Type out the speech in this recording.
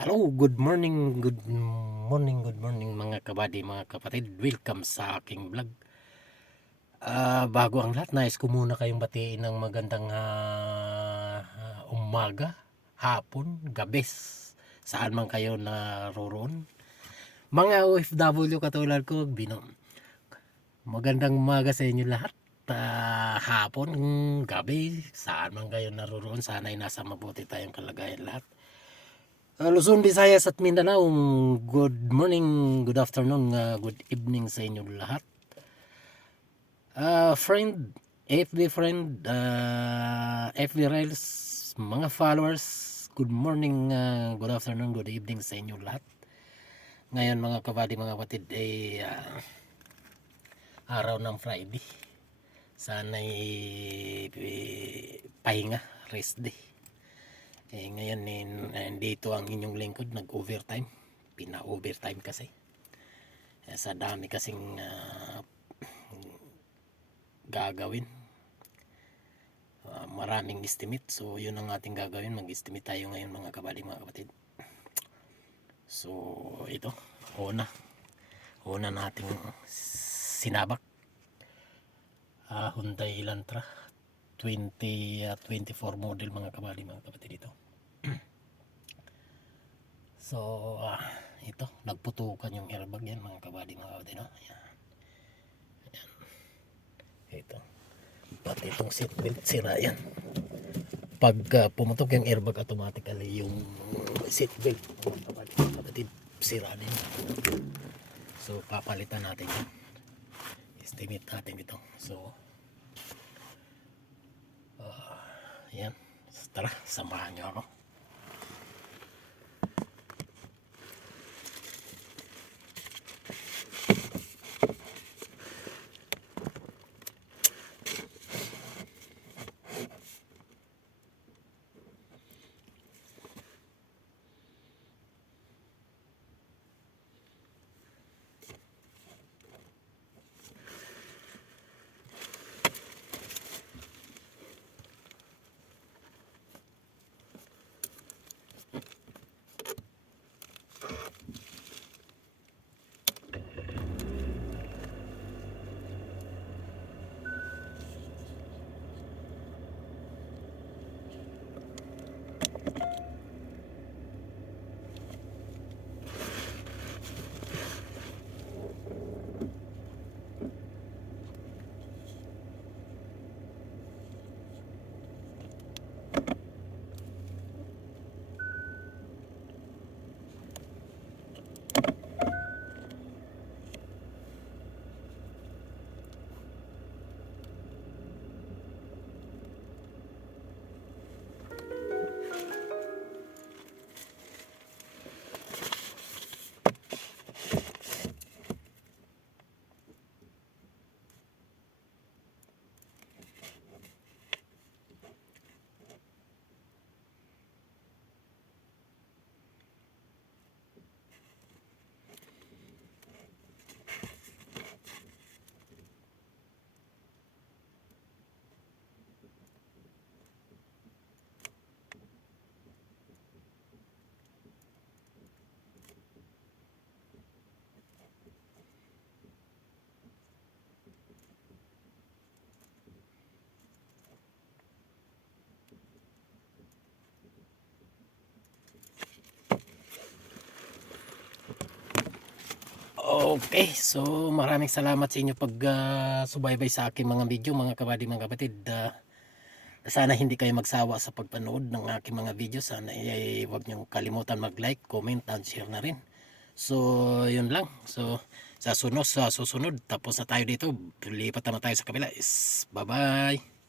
Hello, good morning mga kabady, mga kapatid. Welcome sa aking vlog. Bago ang lahat, nais ko muna kayong batiin ng magandang umaga, hapon, gabi, saan man kayo naroroon. Mga OFW katulad ko, magandang umaga sa inyo lahat. Hapon, gabi, saan man kayo naroroon, sana'y nasa mabuti tayong kalagayan lahat. Luzon, Visayas at Mindanao, good morning, good afternoon, good evening sa inyo lahat. Friend, FB friend, FB Reels, mga followers, good morning, good afternoon, good evening sa inyo lahat. Ngayon mga kabady, mga kapatid, ay araw ng Friday. Sana'y pahinga, rest day. Ngayon dito ang inyong lingkod nag-overtime. Pina-overtime kasi. Sa dami kasing gagawin. Maraming estimate. So yun ang ating gagawin. Mag-estimate tayo ngayon mga kabady, mga kapatid. So ito. Una nating sinabak. Hyundai Elantra 2024 model mga kabady, mga kapatid ito. So, ito, nagputukan yung airbag yan mga kabady, mga kapatid, no? Ayan. Ito. Pati itong seatbelt, sira yan. Pag pumutok yung airbag, automatically yung seatbelt, mga kapatid, sira din. So, papalitan natin yan. Estimate natin ito. So, yan. Tara, samahan nyo ako. Okay, so maraming salamat sa inyo pag subaybay sa aking mga video mga kabady, mga kapatid. Sana hindi kayo magsawa sa pagpanood ng aking mga video. Sana huwag niyong kalimutan mag-like, comment, and share na rin. So yun lang. So sa susunod tapos na tayo dito. Lipat naman tayo sa kabila. Bye bye.